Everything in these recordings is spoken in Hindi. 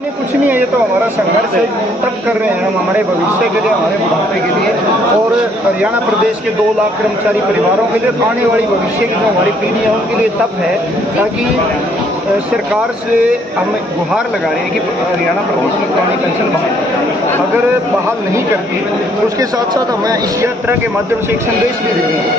कुछ नहीं है, ये तो हमारा संघर्ष है, तब कर रहे हैं हम हमारे भविष्य के लिए, हमारे बुढ़ापे के लिए और हरियाणा प्रदेश के 2 लाख कर्मचारी परिवारों के लिए, आने वाली भविष्य की जो हमारी पीढ़ी है उनके लिए तब है, ताकि सरकार से हम गुहार लगा रहे हैं कि हरियाणा प्रदेश में पुरानी पेंशन बहाल, अगर बहाल नहीं करती तो उसके साथ साथ हमें इस यात्रा के माध्यम से एक संदेश भी दे रहे हैं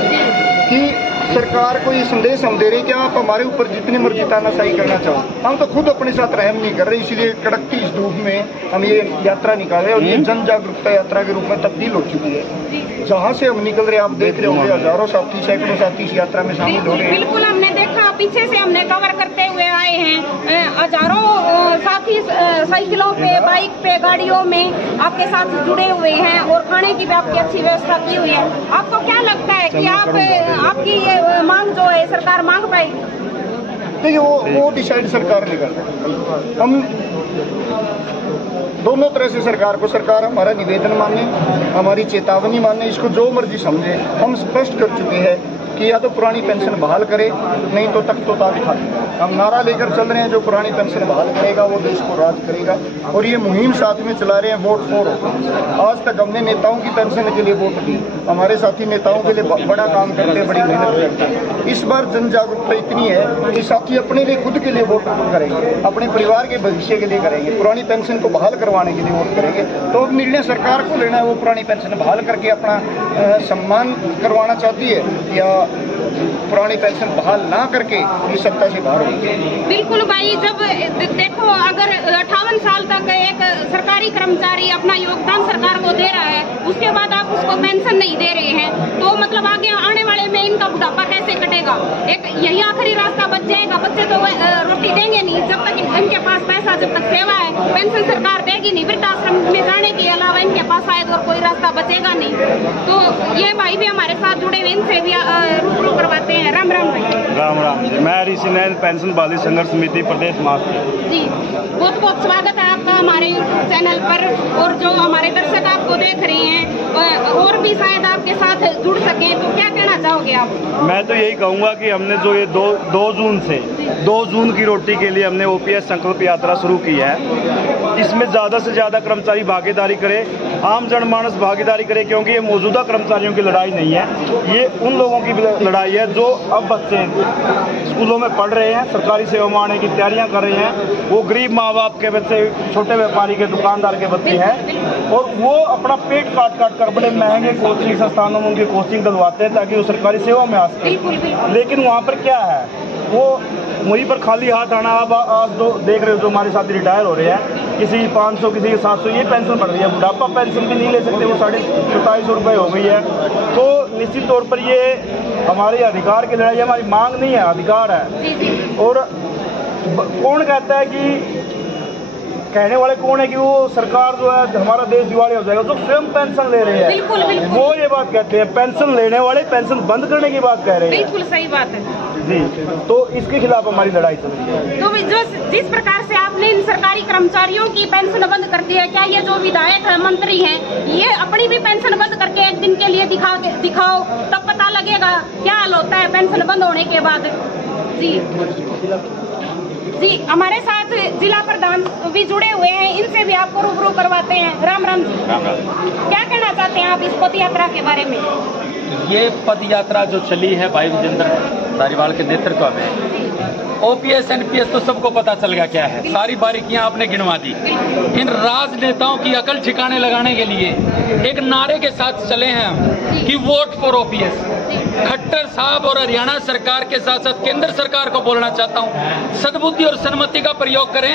कि सरकार को ये संदेश हम दे रहे हैं कि आप हमारे ऊपर जितनी मर्जी तानाशाही करना चाहो, हम तो खुद अपने साथ रहम नहीं कर रहे, इसीलिए कड़कती इस धूप में हम ये यात्रा निकाल रहे हैं और ये जन जागरूकता यात्रा के रूप में तब्दील हो चुकी है। जहाँ से हम निकल रहे हैं, आप देख रहे होंगे हजारों साथी, सैकड़ों साथी इस यात्रा में शामिल हो रहे हैं। बिल्कुल, हमने देखा, पीछे से हमने कवर करते हुए आए हैं, हजारों साथी साइकिलों पे, बाइक पे, गाड़ियों में आपके साथ जुड़े हुए हैं और खाने की भी आपकी अच्छी व्यवस्था की हुई है। आपको क्या लगता है कि आपकी ये मांग जो है सरकार मांग पाएगी? देखिए, वो डिसाइड सरकार ने करना। हम दोनों तरह से सरकार हमारा निवेदन माने, हमारी चेतावनी माने, इसको जो मर्जी समझे। हम स्पष्ट कर चुके हैं कि या तो पुरानी पेंशन बहाल करे, नहीं तो तख्तो ताज खा। हम नारा लेकर चल रहे हैं, जो पुरानी पेंशन बहाल करेगा वो देश को राज करेगा, और ये मुहिम साथ में चला रहे हैं वोट फॉर। आज तक हमने नेताओं की पेंशन के लिए वोट दी, हमारे साथी नेताओं के लिए बड़ा काम करते हैं, बड़ी मेहनत करते हैं। इस बार जन जागरूकता इतनी है कि साथी अपने लिए, खुद के लिए वोट करेंगे, अपने परिवार के भविष्य के लिए करेंगे, पुरानी पेंशन को बहाल करवाने के लिए वोट करेंगे। तो अब निर्णय सरकार को लेना है, वो पुरानी पेंशन बहाल करके अपना सम्मान करवाना चाहती है या पुरानी पेंशन बहाल ना करके इस सत्ता से बाहर होगी। बिल्कुल भाई, जब देखो अगर 58 साल तक एक सरकारी कर्मचारी अपना योगदान सरकार को दे रहा है, उसके बाद आप उसको पेंशन नहीं दे रहे हैं, तो मतलब आगे आने वाले में इनका बुढ़ापा कैसे कटेगा? एक यही आखिरी रास्ता बच जाएगा। बच्चे तो रोटी देंगे नहीं जब तक इनके पास पैसा, जब तक सेवा है, पेंशन सरकार देगी नहीं। वृद्धाश्रम में जाने के अलावा इनके पास शायद और कोई रास्ता बचेगा नहीं। तो ये भाई भी हमारे साथ जुड़े हुए, इनसे भी रूबरू करवाते हैं। राम राम भाई। राम राम जी, मैं ऋषि नैन पेंशन बहाली संघर्ष समिति प्रदेश महासचिव जी। बहुत बहुत स्वागत है आपका हमारे चैनल पर, और जो हमारे दर्शक आपको देख रहे हैं और भी शायद आपके साथ जुड़ सके, तो क्या कहना चाहोगे आप? मैं तो यही कहूँगा कि हमने जो ये 2 जून से 2 जून की रोटी के लिए हमने ओपीएस संकल्प यात्रा शुरू की है, इसमें ज़्यादा से ज़्यादा कर्मचारी भागीदारी करे, आम जनमानस भागीदारी करे, क्योंकि ये मौजूदा कर्मचारियों की लड़ाई नहीं है, ये उन लोगों की लड़ाई है जो अब बच्चे स्कूलों में पढ़ रहे हैं, सरकारी सेवा में आने की तैयारियां कर रहे हैं, वो गरीब माँ बाप के बच्चे, छोटे व्यापारी के, दुकानदार के बच्चे हैं, और वो अपना पेट काट कर बड़े महंगे कोचिंग संस्थानों में उनकी कोचिंग डलवाते हैं ताकि वो सरकारी सेवा में आ सके। लेकिन वहाँ पर क्या है, वो वहीं पर खाली हाथ आना। अब आज तो देख रहे हो जो हमारे साथी रिटायर हो रहे हैं, किसी 500 किसी 700 ये पेंशन बढ़ रही है, बुढ़ापा पेंशन भी नहीं ले सकते, वो 2750 रुपये हो गई है। तो निश्चित तौर पर ये हमारे अधिकार की लड़ाई, हमारी मांग नहीं है, अधिकार है। और कौन कहता है कि, कहने वाले कौन है कि वो सरकार जो है हमारा देश दिवालिया हो जाएगा, जो स्वयं पेंशन ले रहे हैं बिल्कुल, बिल्कुल। वो ये बात कहते हैं, पेंशन लेने वाले पेंशन बंद करने की बात कह रहे हैं। बिल्कुल सही बात है जी। तो इसके खिलाफ हमारी लड़ाई चल रही है। तो जो जिस प्रकार से आपने इन सरकारी कर्मचारियों लगती है। क्या ये जो विधायक है, मंत्री हैं, ये अपनी भी पेंशन बंद करके एक दिन के लिए दिखाओ, तब पता लगेगा क्या हाल होता है पेंशन बंद होने के बाद। जी हमारे साथ जिला प्रधान भी जुड़े हुए हैं, इनसे भी आपको रूबरू करवाते हैं। राम राम जी, क्या कहना चाहते हैं आप इस पद यात्रा के बारे में? ये पद यात्रा जो चली है भाई विजेंद्र धारीवाल के नेतृत्व में, ओपीएस एनपीएस तो सबको पता चल गया क्या है, सारी बारीकियां आपने गिनवा दी। इन राजनेताओं की अकल ठिकाने लगाने के लिए एक नारे के साथ चले हैं हम कि वोट फॉर ओपीएस। खट्टर साहब और हरियाणा सरकार के साथ साथ केंद्र सरकार को बोलना चाहता हूं, सद्बुद्धि और सन्मति का प्रयोग करें।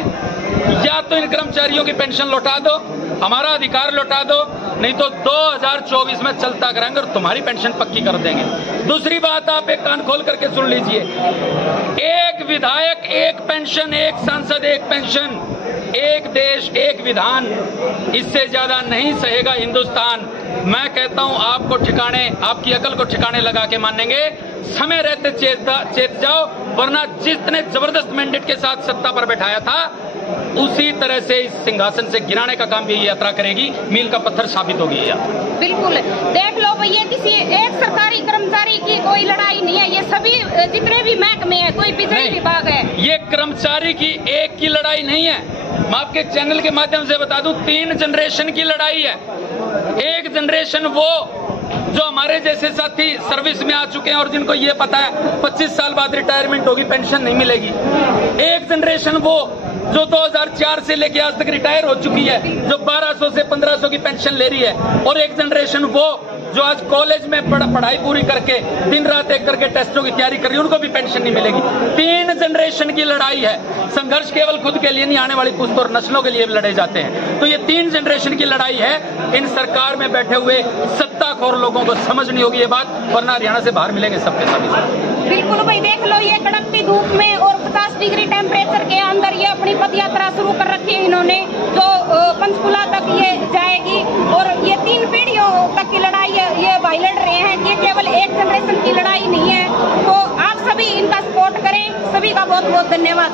या तो इन कर्मचारियों की पेंशन लौटा दो, हमारा अधिकार लौटा दो, नहीं तो 2024 में चलता करेंगे और तुम्हारी पेंशन पक्की कर देंगे। दूसरी बात, आप एक कान खोल करके सुन लीजिए, एक विधायक एक पेंशन, एक सांसद एक पेंशन, एक देश एक विधान, इससे ज्यादा नहीं सहेगा हिंदुस्तान। मैं कहता हूं आपको ठिकाने, आपकी अकल को ठिकाने लगा के मानेंगे, समय रहते चेत जाओ, वरना जितने जबरदस्त मैंडेट के साथ सत्ता पर बैठाया था उसी तरह से इस सिंहासन से गिराने का काम भी ये यात्रा करेगी। मील का पत्थर साबित होगी ये यात्रा। बिल्कुल, देख लो भैया, किसी एक सरकारी कर्मचारी की कोई लड़ाई नहीं है, ये सभी जितने भी महकमे है, कोई बिजली विभाग है, ये कर्मचारी की एक की लड़ाई नहीं है। मैं आपके चैनल के माध्यम से बता दूं, 3 जनरेशन की लड़ाई है। एक जनरेशन वो जो हमारे जैसे साथी सर्विस में आ चुके हैं और जिनको ये पता है 25 साल बाद रिटायरमेंट होगी, पेंशन नहीं मिलेगी। एक जनरेशन वो जो 2004 से लेके आज तक रिटायर हो चुकी है, जो 1200 से 1500 की पेंशन ले रही है। और एक जनरेशन वो जो आज कॉलेज में पढ़ाई पूरी करके दिन रात एक करके टेस्टों की तैयारी कर रही है, उनको भी पेंशन नहीं मिलेगी। 3 जनरेशन की लड़ाई है। संघर्ष केवल खुद के लिए नहीं, आने वाली पुश्त और नस्लों के लिए भी लड़े जाते हैं। तो ये 3 जनरेशन की लड़ाई है। इन सरकार में बैठे हुए सत्ताखोर लोगों को समझनी होगी ये बात, वरना हरियाणा से बाहर मिलेंगे सबके सभी। बिल्कुल भाई, देख लो, ये कड़कती धूप में और 50 डिग्री टेम्परेचर के अंदर ये अपनी पद यात्रा शुरू कर रखी है इन्होंने, जो पंचकुला तक ये जाएगी। और ये 3 पीढ़ियों तक की लड़ाई ये भाई लड़ रहे हैं, ये केवल एक जनरेशन की लड़ाई नहीं है। तो आप सभी इनका सपोर्ट करें। सभी का बहुत बहुत धन्यवाद।